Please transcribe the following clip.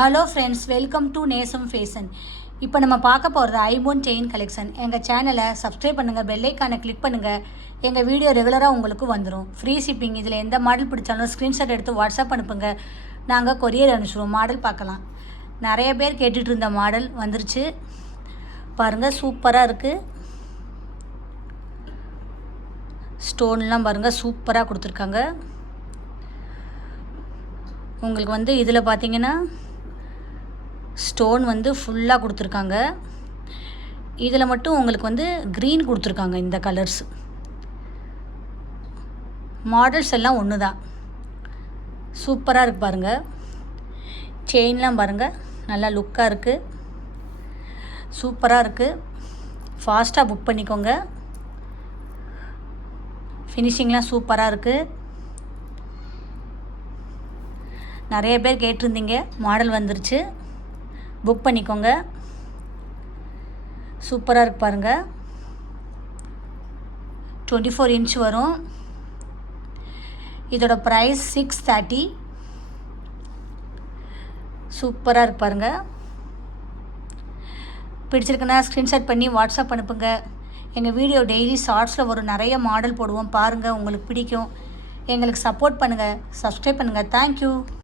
Hello friends, welcome to நேசம் fashion. இப்போ நம்ம பார்க்க போகிறது ஐபோன் செயின் கலெக்ஷன். எங்கள் சேனலை சப்ஸ்கிரைப் பண்ணுங்கள், பெல்லைக்கானை கிளிக் பண்ணுங்கள். எங்கள் வீடியோ ரெகுலராக உங்களுக்கு வந்துடும். Free shipping. இதில் எந்த மாடல் பிடிச்சாலும் ஸ்க்ரீன்ஷாட் எடுத்து வாட்ஸ்அப் அனுப்புங்க, நாங்கள் கொரியர் அனுப்பிச்சிடுவோம். மாடல் பார்க்கலாம். நிறைய பேர் கேட்டுட்டு இருந்த மாடல் வந்துருச்சு பாருங்கள். சூப்பராக இருக்குது. ஸ்டோன்லாம் பாருங்கள், சூப்பராக கொடுத்துருக்காங்க. உங்களுக்கு இதில் பார்த்தீங்கன்னா ஸ்டோன் ஃபுல்லாக கொடுத்துருக்காங்க. இதில் மட்டும் உங்களுக்கு க்ரீன் கொடுத்துருக்காங்க. இந்த கலர்ஸ் மாடல்ஸ் எல்லாம் ஒன்று தான். சூப்பராக இருக்குது பாருங்கள். செயின்லாம் பாருங்கள், நல்லா லுக்காக இருக்குது. சூப்பராக இருக்குது. ஃபாஸ்ட்டாக புக் பண்ணிக்கோங்க. ஃபினிஷிங்லாம் சூப்பராக இருக்குது. நிறைய பேர் கேட்டிருந்தீங்க, மாடல் வந்துருச்சு, புக் பண்ணிக்கோங்க. சூப்பராக இருக்கு பாருங்கள். 24 இன்ச் வரும். இதோட ப்ரைஸ் 630. சூப்பராக இருக்கு பாருங்கள். பிடிச்சிருக்குன்னா ஸ்க்ரீன்ஷாட் பண்ணி வாட்ஸ்அப் அனுப்புங்க. எங்கள் வீடியோ டெய்லி ஷார்ட்ஸில் ஒரு நிறைய மாடல் போடுவோம் பாருங்கள், உங்களுக்கு பிடிக்கும். எங்களுக்கு சப்போர்ட் பண்ணுங்கள், சப்ஸ்கிரைப் பண்ணுங்கள். தேங்க்யூ.